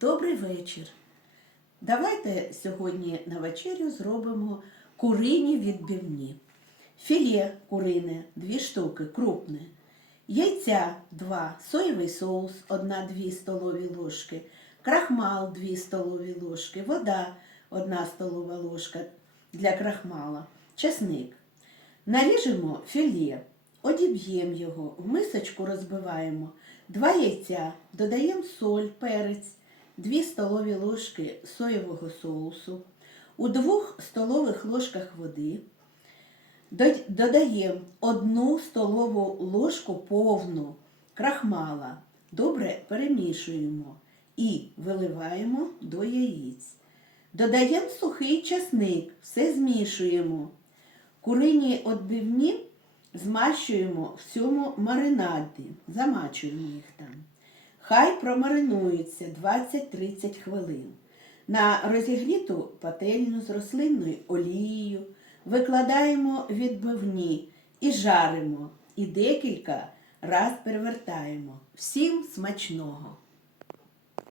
Добрий вечір. Давайте сьогодні на вечерю зробимо курині відбивні. Філе курине 2 штуки, крупне. Яйця 2, соєвий соус 1-2 столові ложки, крахмал 2 столові ложки, вода 1 столова ложка для крахмала, чесник. Наріжемо філе, одіб'ємо його, в мисочку розбиваємо, два яйця, додаємо соль, перець, 2 столові ложки соєвого соусу, у 2 столових ложках води. Додаємо 1 столову ложку повну крахмала. Добре перемішуємо і виливаємо до яєць. Додаємо сухий часник, все змішуємо. Курині відбивні змащуємо в цьому маринаді, замачуємо їх там. Хай промаринується 20-30 хвилин. На розігріту пательню з рослинною олією викладаємо відбивні і жаримо, і декілька раз перевертаємо. Всім смачного!